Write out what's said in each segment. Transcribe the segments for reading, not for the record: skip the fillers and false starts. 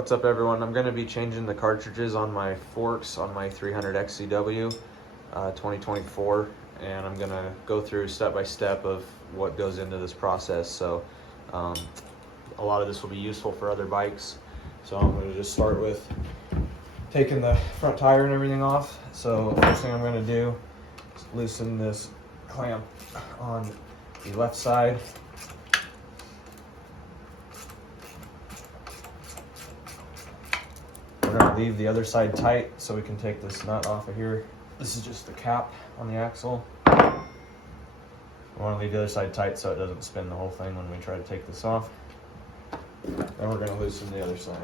What's up, everyone? I'm going to be changing the cartridges on my forks on my 300 XCW 2024, and I'm going to go through step by step of what goes into this process. So a lot of this will be useful for other bikes. So I'm going to just start with taking the front tire and everything off. So first thing I'm going to do is loosen this clamp on the left side. We're going to leave the other side tight so we can take this nut off of here. This is just the cap on the axle. We want to leave the other side tight so it doesn't spin the whole thing when we try to take this off. Then we're going to loosen the other side.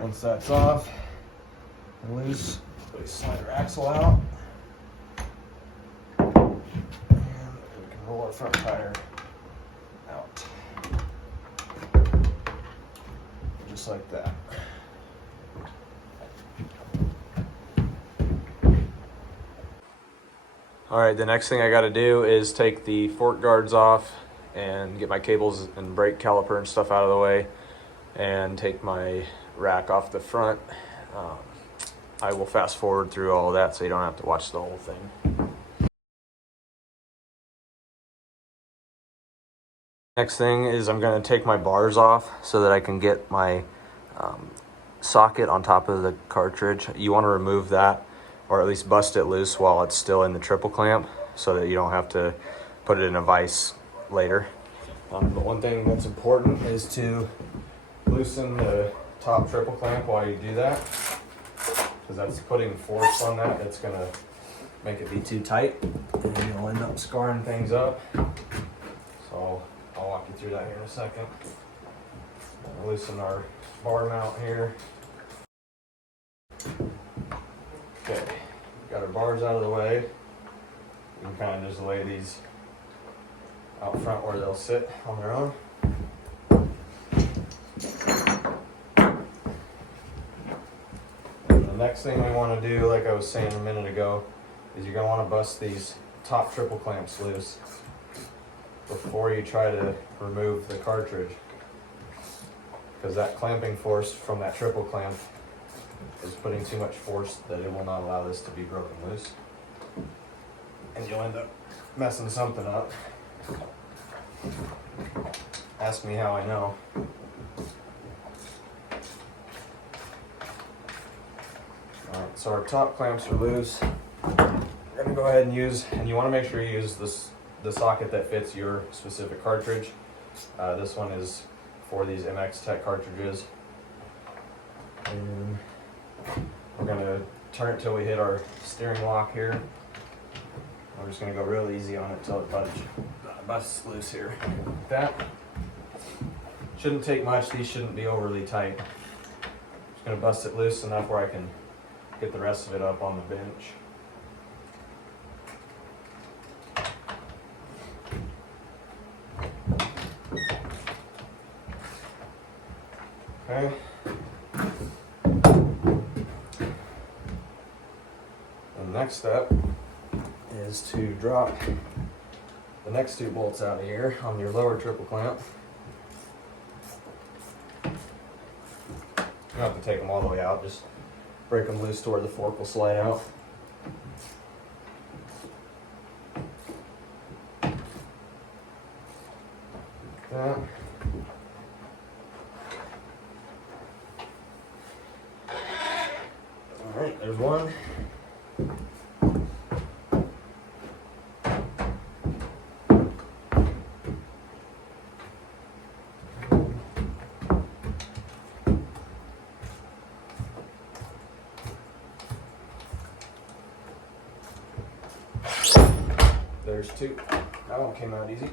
Once that's off and loose, we slide our axle out. Roll our front tire out, just like that. All right, the next thing I got to do is take the fork guards off and get my cables and brake caliper and stuff out of the way, and take my rack off the front. I will fast forward through all of that so you don't have to watch the whole thing. Next thing is I'm going to take my bars off so that I can get my socket on top of the cartridge. You want to remove that, or at least bust it loose while it's still in the triple clamp so that you don't have to put it in a vise later. But one thing that's important is to loosen the top triple clamp while you do that, because that's putting force on that. It's going to make it be too tight and you'll end up scarring things up. So I'll walk you through that here in a second. We'll loosen our bar mount here. Okay, got our bars out of the way. We can kind of just lay these out front where they'll sit on their own. And the next thing we want to do, like I was saying a minute ago, is you're going to want to bust these top triple clamps loose before you try to remove the cartridge, because that clamping force from that triple clamp is putting too much force that it will not allow this to be broken loose, and you'll end up messing something up. Ask me how I know. Alright, so our top clamps are loose. We're going to go ahead and you want to make sure you use the socket that fits your specific cartridge. This one is for these MX Tech cartridges. And we're going to turn it till we hit our steering lock here. We're just going to go real easy on it till it busts loose here. Like that. Shouldn't take much. These shouldn't be overly tight. Just going to bust it loose enough where I can get the rest of it up on the bench. Okay. The next step is to drop the next two bolts out of here on your lower triple clamp. You don't have to take them all the way out, just break them loose to where the fork will slide out. Like that. Alright, there's one. There's two. That one came out easy.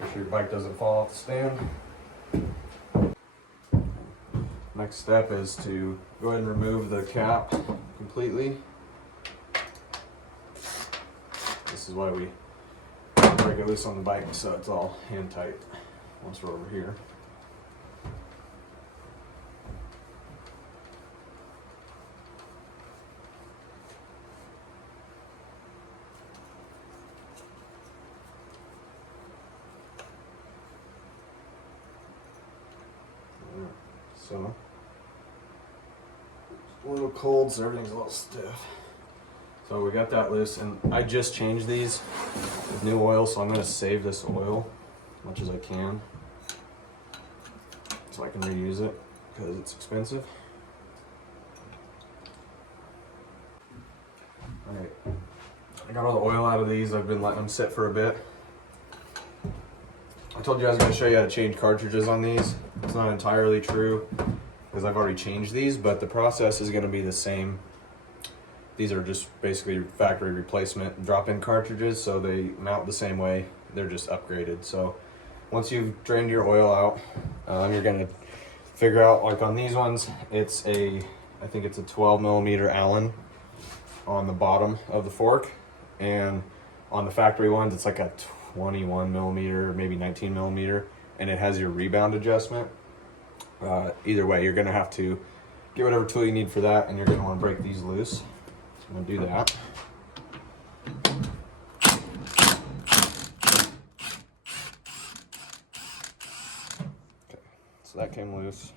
Make sure your bike doesn't fall off the stand. Next step is to go ahead and remove the cap completely. This is why we break it loose on the bike so it's all hand tight once we're over here. So it's a little cold, so everything's a little stiff. So we got that loose, and I just changed these with new oil, so I'm going to save this oil as much as I can so I can reuse it because it's expensive. Alright, I got all the oil out of these. I've been letting them sit for a bit. I told you I was going to show you how to change cartridges on these. It's not entirely true because I've already changed these, but the process is going to be the same. These are just basically factory replacement drop-in cartridges, so they mount the same way. They're just upgraded. So once you've drained your oil out, you're going to figure out, like on these ones, I think it's a 12 millimeter Allen on the bottom of the fork, and on the factory ones it's like a 21 millimeter, maybe 19 millimeter, and it has your rebound adjustment. Either way, you're going to have to get whatever tool you need for that, and you're going to want to break these loose. So I'm going to do that. Okay, so that came loose.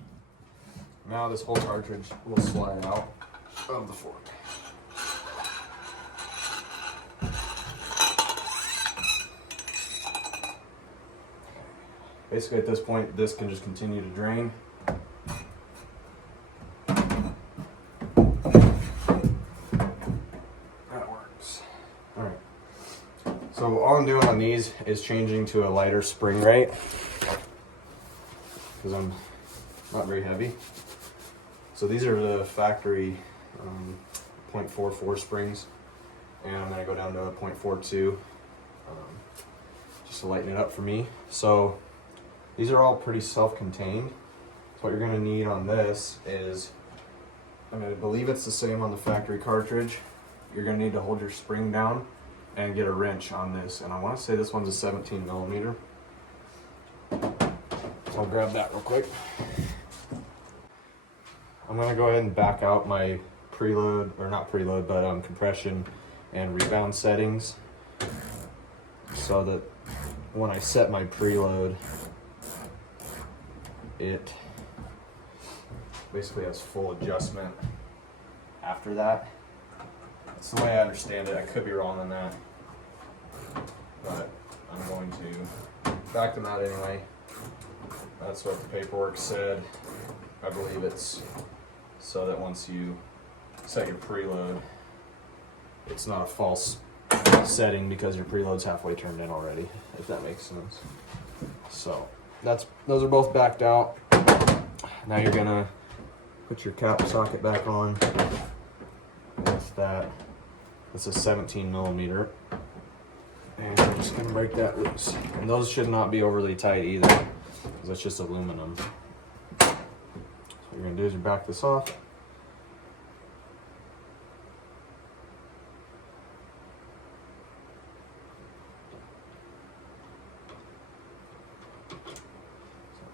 Now this whole cartridge will slide out of the fork. Basically at this point, this can just continue to drain. That works. All right. So all I'm doing on these is changing to a lighter spring rate because I'm not very heavy. So these are the factory 0.44 springs, and I'm going to go down to a 0.42 just to lighten it up for me. So these are all pretty self-contained. So what you're going to need on this is, I believe it's the same on the factory cartridge. You're going to need to hold your spring down and get a wrench on this. And I want to say this one's a 17 millimeter. So I'll grab that real quick. I'm going to go ahead and back out my preload, or not preload, but compression and rebound settings so that when I set my preload, it basically has full adjustment after that. That's the way I understand it. I could be wrong on that, but I'm going to back them out anyway. That's what the paperwork said. I believe it's so that once you set your preload, it's not a false setting because your preload's halfway turned in already, if that makes sense. So those are both backed out. Now you're gonna put your cap socket back on. That's that. That's a 17 millimeter. And I'm just gonna break that loose. And those should not be overly tight either, because that's just aluminum. So what you're gonna do is you back this off.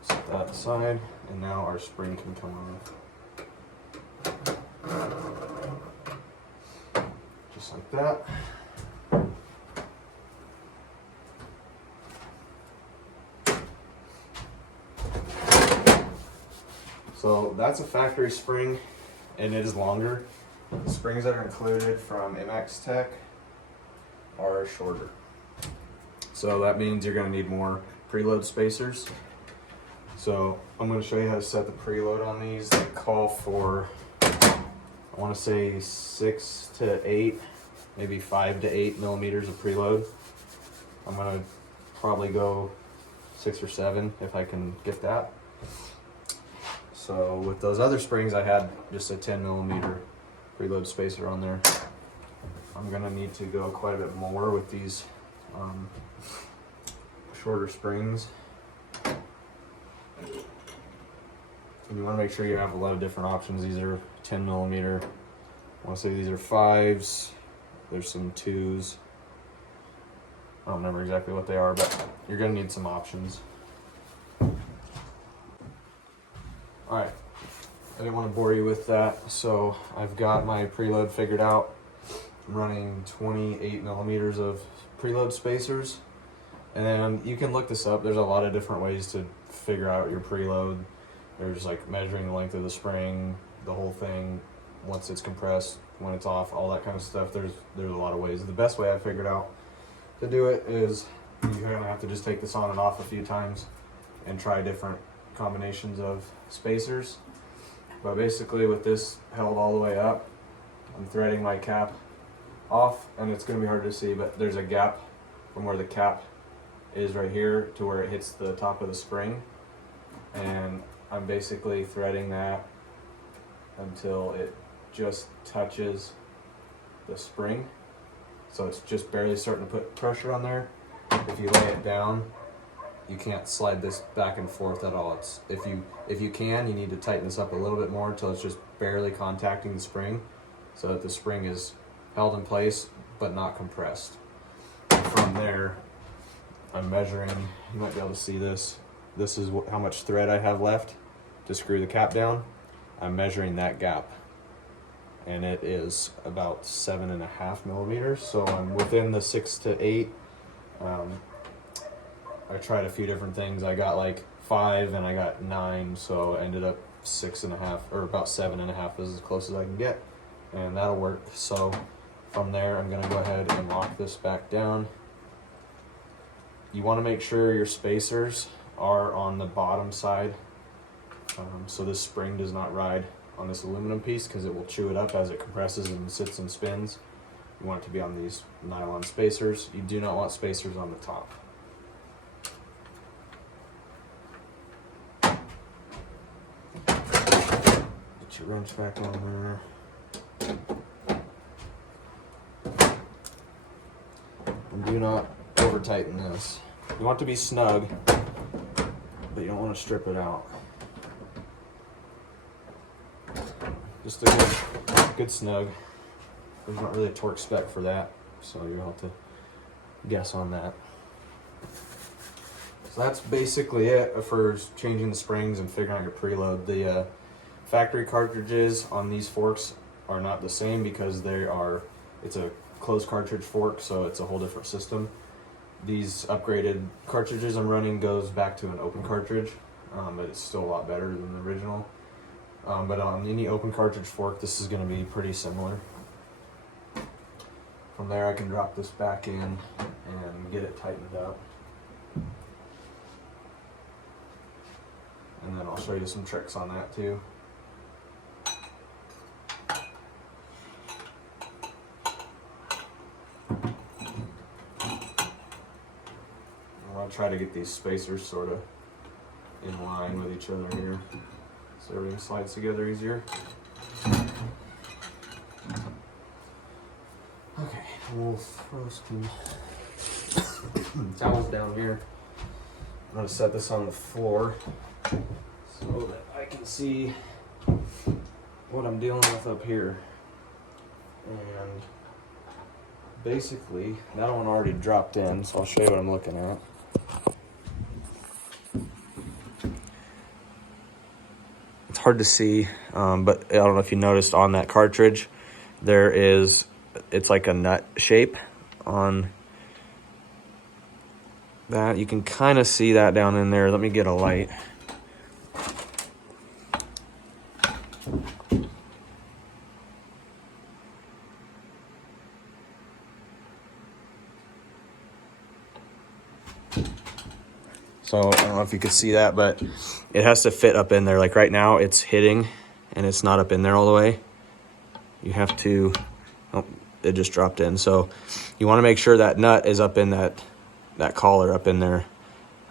Set that aside, and now our spring can come off. Just like that. So that's a factory spring, and it is longer. The springs that are included from MX Tech are shorter. So that means you're going to need more preload spacers. So I'm going to show you how to set the preload on these. They call for, I want to say 6 to 8, maybe 5 to 8 millimeters of preload. I'm going to probably go 6 or 7 if I can get that. So with those other springs, I had just a 10 millimeter preload spacer on there. I'm going to need to go quite a bit more with these shorter springs. And you want to make sure you have a lot of different options. These are 10 millimeter. I want to say these are 5s. There's some 2s. I don't remember exactly what they are, but you're going to need some options. Alright, I didn't want to bore you with that, so I've got my preload figured out. I'm running 28 millimeters of preload spacers. And then you can look this up. There's a lot of different ways to figure out your preload. There's like measuring the length of the spring, the whole thing, once it's compressed, when it's off, all that kind of stuff. There's a lot of ways. The best way I figured out to do it is you're gonna have to just take this on and off a few times and try different combinations of spacers. But basically with this held all the way up, I'm threading my cap off, and it's gonna be hard to see, but there's a gap from where the cap is right here to where it hits the top of the spring. And I'm basically threading that until it just touches the spring. So it's just barely starting to put pressure on there. If you lay it down, you can't slide this back and forth at all. It's if you can, you need to tighten this up a little bit more until it's just barely contacting the spring, so that the spring is held in place but not compressed. From there, I'm measuring. You might be able to see this. This is how much thread I have left to screw the cap down. I'm measuring that gap, and it is about 7.5 millimeters. So I'm within the 6 to 8. I tried a few different things. I got like 5 and I got 9, so I ended up 6.5, or about 7.5 is as close as I can get, and that'll work. So from there, I'm gonna go ahead and lock this back down. You want to make sure your spacers are on the bottom side, so this spring does not ride on this aluminum piece, because it will chew it up as it compresses and sits and spins. You want it to be on these nylon spacers. You do not want spacers on the top. Get your wrench back on there. And do not over tighten this. You want it to be snug, but you don't want to strip it out. Just a good snug. There's not really a torque spec for that, so you'll have to guess on that. So that's basically it for changing the springs and figuring out your preload. The factory cartridges on these forks are not the same because it's a closed cartridge fork, so it's a whole different system. These upgraded cartridges I'm running goes back to an open cartridge, but it's still a lot better than the original. But on any open cartridge fork, this is going to be pretty similar. From there, I can drop this back in and get it tightened up. And then I'll show you some tricks on that too. I'll try to get these spacers sort of in line with each other here, so everything slides together easier. Okay, we'll throw some towels down here. I'm going to set this on the floor so that I can see what I'm dealing with up here. And basically, that one already dropped in, so I'll show you what I'm looking at. It's hard to see, but I don't know if you noticed on that cartridge, it's like a nut shape on that. You can kind of see that down in there. Let me get a light. So I don't know if you could see that, but it has to fit up in there. Like right now it's hitting and it's not up in there all the way. You have to, oh, it just dropped in. So you want to make sure that nut is up in that collar up in there,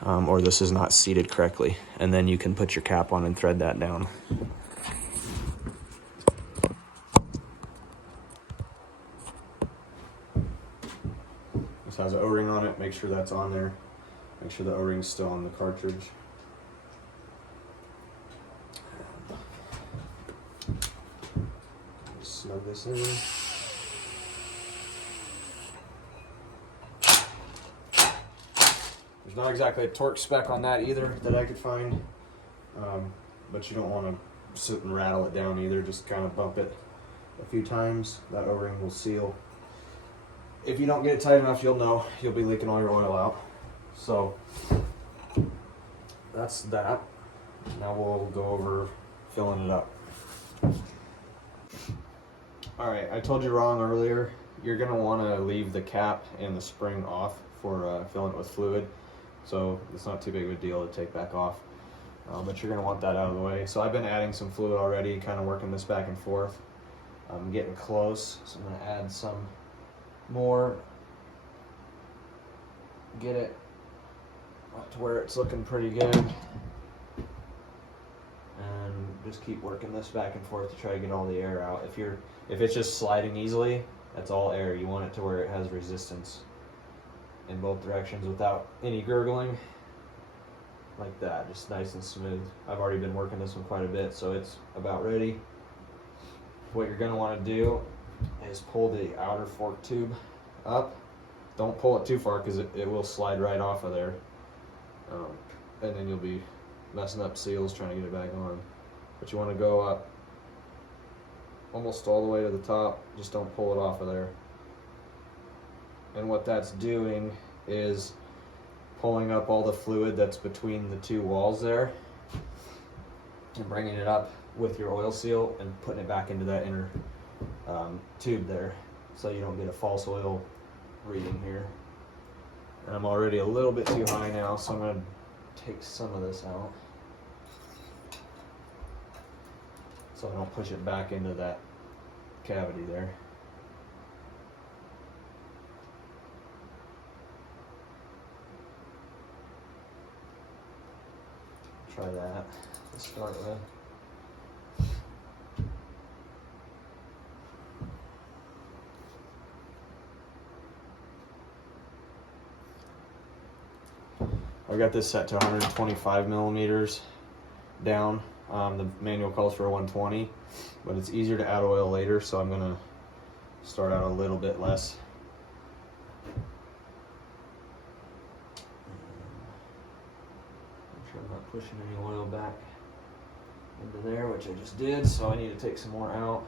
or this is not seated correctly. And then you can put your cap on and thread that down. This has an O-ring on it. Make sure that's on there. Make sure the O-ring's still on the cartridge. Snug this in. There's not exactly a torque spec on that either that I could find, but you don't want to sit and rattle it down either. Just kind of bump it a few times. That O-ring will seal. If you don't get it tight enough, you'll know. You'll be leaking all your oil out. So that's that. Now we'll go over filling it up. Alright, I told you wrong earlier. You're going to want to leave the cap and the spring off for filling it with fluid. So it's not too big of a deal to take back off. But you're going to want that out of the way. So I've been adding some fluid already, kind of working this back and forth. I'm getting close, so I'm going to add some more. Get it up to where it's looking pretty good. And just keep working this back and forth to try to get all the air out. If it's just sliding easily, that's all air. You want it to where it has resistance in both directions without any gurgling. Like that, just nice and smooth. I've already been working this one quite a bit, so it's about ready. What you're going to want to do is pull the outer fork tube up. Don't pull it too far because it will slide right off of there. And then you'll be messing up seals trying to get it back on. But you want to go up almost all the way to the top. Just don't pull it off of there. And what that's doing is pulling up all the fluid that's between the two walls there and bringing it up with your oil seal and putting it back into that inner tube there, so you don't get a false oil reading here. And I'm already a little bit too high now, so I'm going to take some of this out so I don't push it back into that cavity there. Try that to start with. I got this set to 125 millimeters down. The manual calls for 120, but it's easier to add oil later, so I'm gonna start out a little bit less. Make sure I'm not pushing any oil back into there, which I just did, so I need to take some more out.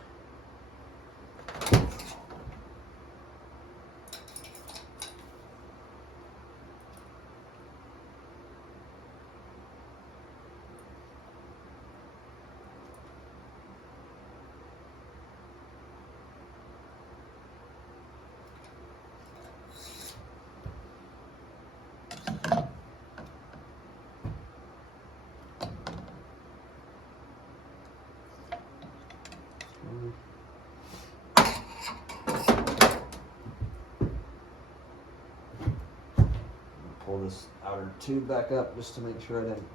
Pull this outer tube back up just to make sure I didn't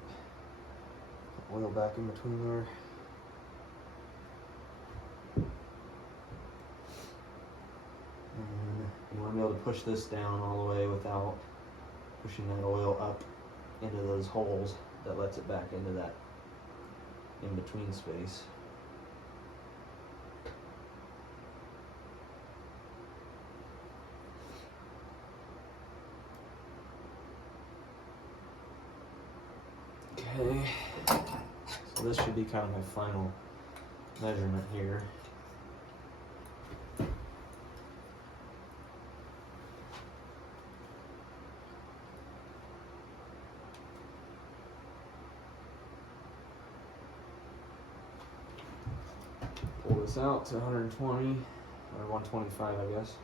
put oil back in between there. And you want to be able to push this down all the way without pushing that oil up into those holes. That lets it back into that in between space. Okay, so this should be kind of my final measurement here. Pull this out to 120 or 125, I guess.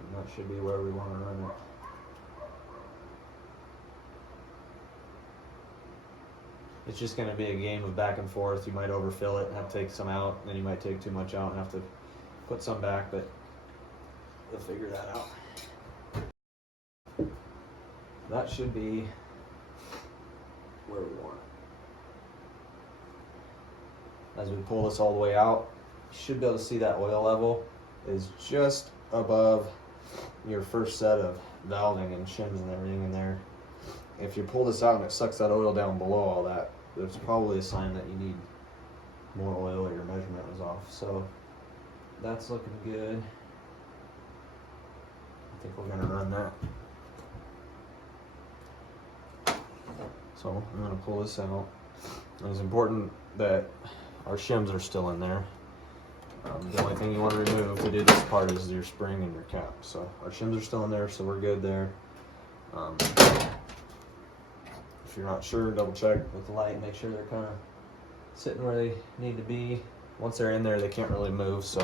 And that should be where we want to run it. It's just going to be a game of back and forth. You might overfill it and have to take some out, and then you might take too much out and have to put some back, but you'll figure that out. That should be where we want it. As we pull this all the way out, you should be able to see that oil level is just above your first set of valving and shims and everything in there. If you pull this out and it sucks that oil down below all that, there's probably a sign that you need more oil or your measurement was off. So that's looking good. I think we're going to run that. So I'm going to pull this out. It's important that our shims are still in there. The only thing you want to remove to do this part is your spring and your cap. So our shims are still in there, so we're good there. If you're not sure, double check with the light, make sure they're kind of sitting where they need to be. Once they're in there, they can't really move, so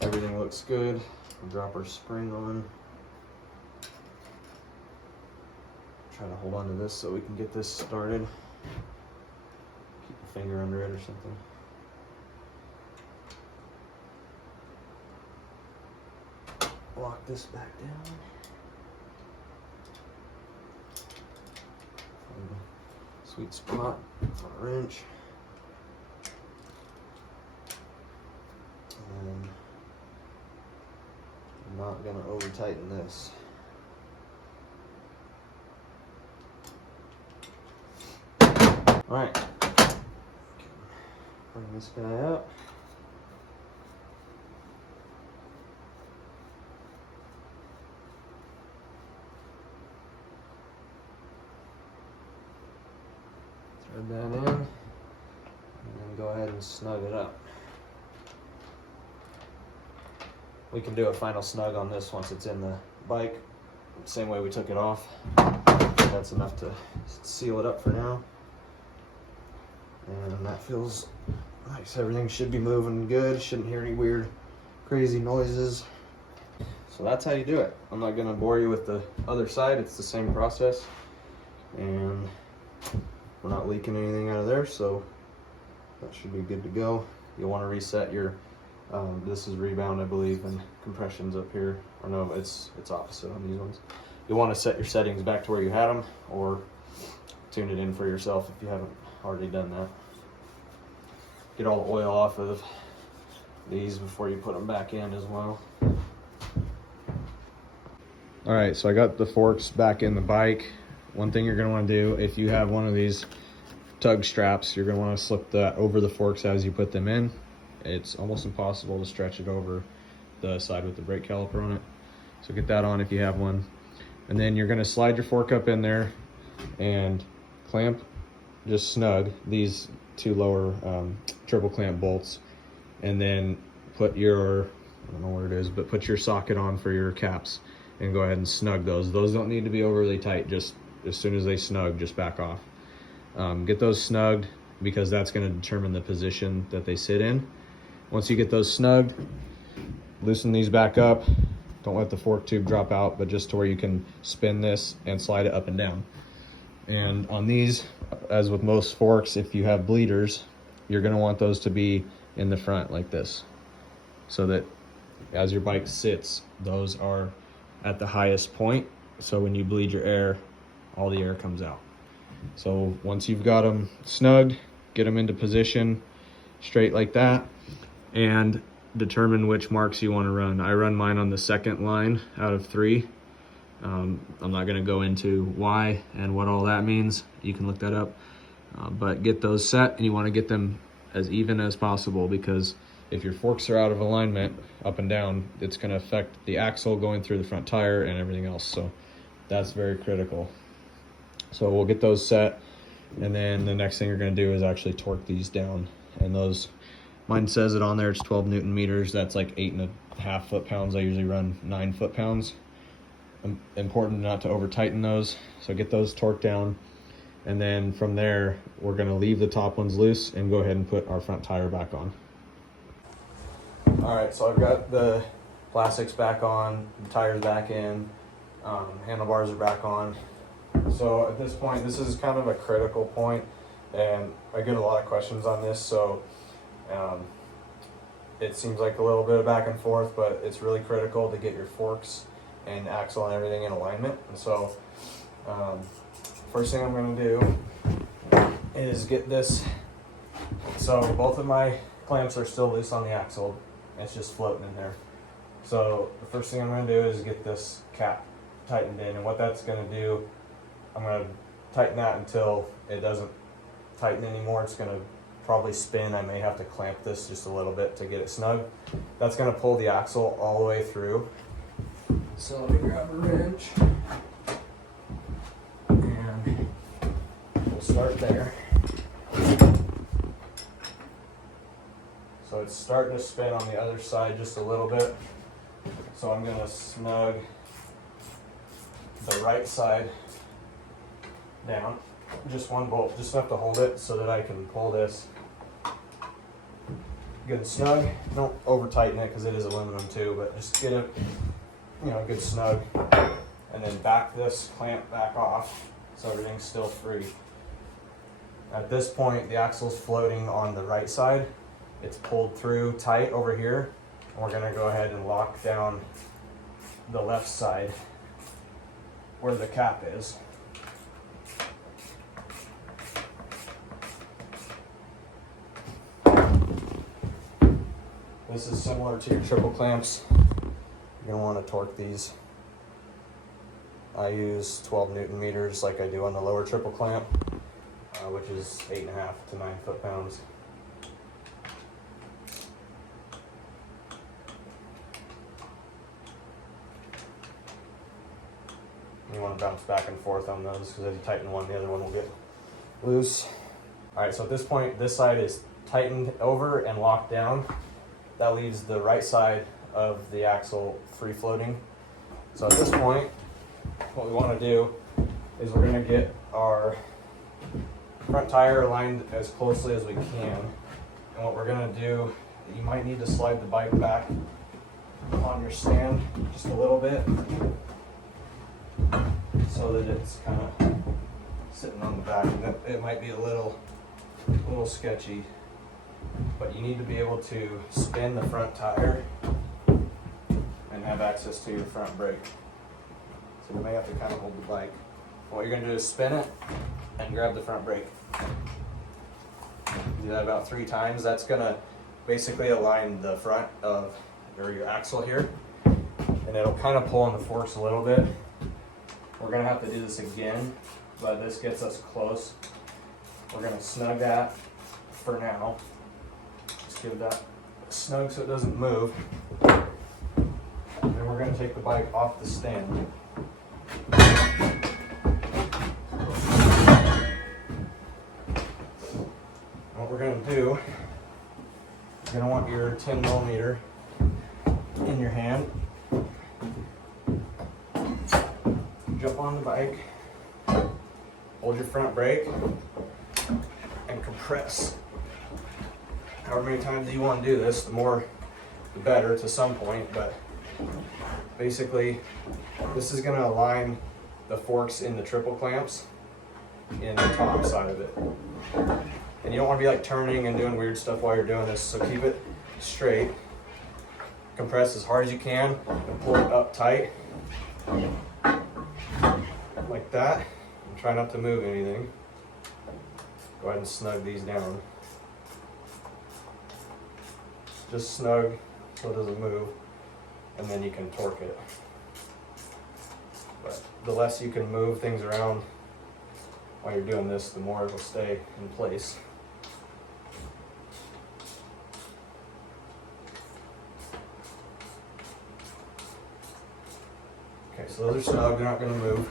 everything looks good. We'll drop our spring on. Try to hold on to this so we can get this started. Keep a finger under it or something. Lock this back down. Find a sweet spot for a wrench. And I'm not going to over tighten this. Alright, bring this guy up. Thread that in, and then go ahead and snug it up. We can do a final snug on this once it's in the bike, same way we took it off. That's enough to seal it up for now. And that feels nice. Everything should be moving good. Shouldn't hear any weird, crazy noises. So that's how you do it. I'm not gonna bore you with the other side. It's the same process. And we're not leaking anything out of there, so that should be good to go. You'll wanna reset your, this is rebound, I believe, and compression's up here. Or no, it's opposite on these ones. You'll wanna set your settings back to where you had them, or tune it in for yourself if you haven't already done that. Get all the oil off of these before you put them back in as well. All right, so I got the forks back in the bike. One thing you're gonna wanna do, if you have one of these tug straps, you're gonna wanna slip that over the forks as you put them in. It's almost impossible to stretch it over the side with the brake caliper on it. So get that on if you have one. And then you're gonna slide your fork up in there and clamp just snug these two lower triple clamp bolts, and then put your, I don't know where it is, but put your socket on for your caps and go ahead and snug those. Those don't need to be overly tight. Just as soon as they snug, just back off. Get those snugged because that's going to determine the position that they sit in. Once you get those snugged, loosen these back up. Don't let the fork tube drop out, but just to where you can spin this and slide it up and down. And on these, as with most forks, if you have bleeders, you're going to want those to be in the front like this, so that as your bike sits, those are at the highest point, so when you bleed your air, all the air comes out. So once you've got them snugged, get them into position straight like that, and determine which marks you want to run. I run mine on the second line out of 3. I'm not going to go into why and what all that means. You can look that up. But get those set, and you want to get them as even as possible, because if your forks are out of alignment up and down, it's going to affect the axle going through the front tire and everything else. So that's very critical. So we'll get those set, and then the next thing you're going to do is actually torque these down. And those, mine says it on there, it's 12 Newton meters. That's like 8.5 foot-pounds. I usually run 9 foot-pounds. Important not to over tighten those, so get those torqued down, and then from there we're going to leave the top ones loose and go ahead and put our front tire back on. All right, so I've got the plastics back on, the tires back in, handlebars are back on. So at this point, this is kind of a critical point, and I get a lot of questions on this, so it seems like a little bit of back and forth, but it's really critical to get your forks and axle and everything in alignment. And so first thing I'm going to do is get this. So both of my clamps are still loose on the axle. It's just floating in there. So the first thing I'm going to do is get this cap tightened in, and what that's going to do, I'm going to tighten that until it doesn't tighten anymore. It's going to probably spin. I may have to clamp this just a little bit to get it snug. That's going to pull the axle all the way through. So let me grab a wrench, and we'll start there. So it's starting to spin on the other side just a little bit. So I'm going to snug the right side down. just one bolt, just enough to hold it so that I can pull this good and snug. Don't over tighten it because it is aluminum too, but just get it, good snug. And then back this clamp back off so everything's still free. At this point, the axle's floating on the right side. It's pulled through tight over here. And we're gonna go ahead and lock down the left side where the cap is. This is similar to your triple clamps. You're gonna want to torque these. I use 12 Newton meters like I do on the lower triple clamp, which is 8.5 to 9 foot-pounds. You want to bounce back and forth on those because as you tighten one, the other one will get loose. All right, so at this point, this side is tightened over and locked down. That leaves the right side of the axle free floating. So at this point, what we want to do is we're going to get our front tire aligned as closely as we can. And what we're going to do, you might need to slide the bike back on your stand just a little bit so that it's kind of sitting on the back. And it might be a little sketchy, but you need to be able to spin the front tire and have access to your front brake. So you may have to kind of hold the bike. What you're going to do is spin it and grab the front brake. Do that about 3 times. That's going to basically align the front of your axle here, and it'll kind of pull on the forks a little bit. We're going to have to do this again, but this gets us close. We're going to snug that for now. Just give that snug so it doesn't move. And we're going to take the bike off the stand. What we're going to do, you're going to want your 10 millimeter in your hand. Jump on the bike, hold your front brake, and compress. However many times you want to do this, the more the better to some point, but basically this is going to align the forks in the triple clamps in the top side of it. And you don't want to be like turning and doing weird stuff while you're doing this, so keep it straight. Compress as hard as you can and pull it up tight. Like that, and try not to move anything. Go ahead and snug these down. Just snug so it doesn't move, and then you can torque it. But the less you can move things around while you're doing this, the more it will stay in place. Okay, so those are snug, they're not going to move.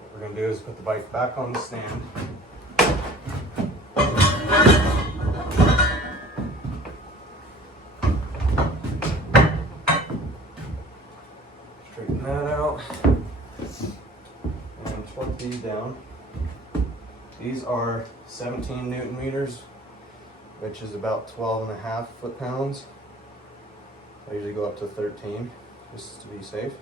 What we're going to do is put the bike back on the stand. Straighten that out. And torque these down. These are 17 Newton meters, which is about 12.5 foot-pounds. I usually go up to 13. Just to be safe.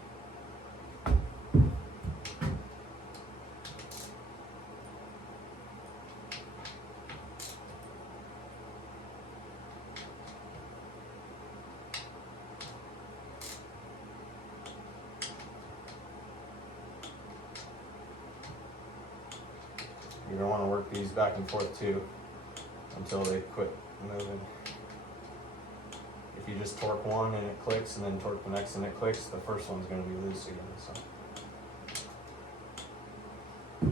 You're going to want to work these back and forth too until they quit moving. If you just torque one and it clicks, and then torque the next and it clicks, the first one's going to be loose again. So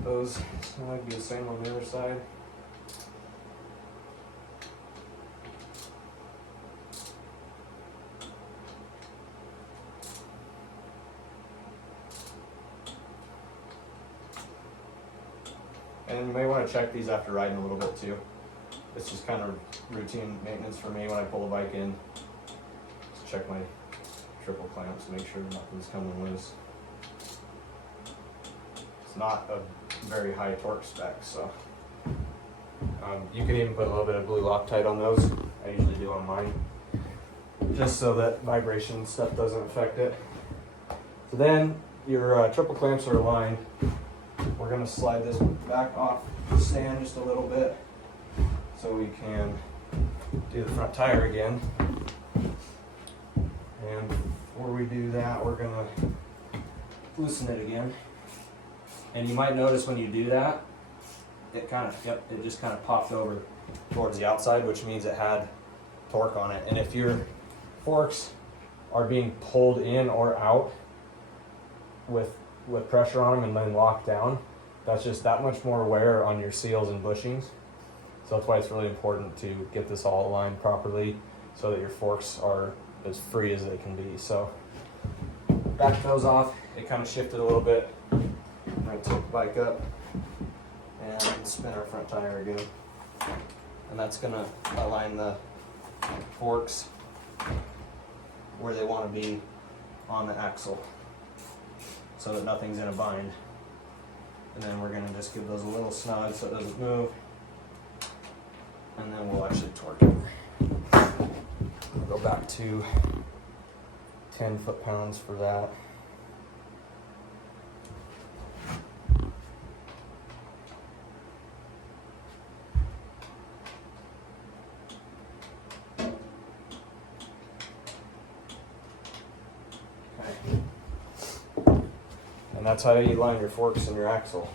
those snug, do the same on the other side. And you may want to check these after riding a little bit too. It's just kind of routine maintenance for me when I pull the bike in. Just check my triple clamps, make sure nothing's coming loose. it's not a very high torque spec. So you can even put a little bit of blue Loctite on those. I usually do on mine, just so that vibration stuff doesn't affect it. So then your triple clamps are aligned. We're going to slide this back off the stand just a little bit so we can do the front tire again. And before we do that, we're going to loosen it again. And you might notice when you do that, it just kind of popped over towards the outside, which means it had torque on it. And if your forks are being pulled in or out with pressure on them and then locked down, that's just that much more wear on your seals and bushings. So that's why it's really important to get this all aligned properly so that your forks are as free as they can be. So back those off. It kind of shifted a little bit. I'm going to tilt the bike up and spin our front tire again. And that's going to align the forks where they want to be on the axle so that nothing's in a bind. And then we're going to just give those a little snug so it doesn't move. And then we'll actually torque it. We'll go back to 10 foot-pounds for that. Okay. And that's how you line your forks and your axle.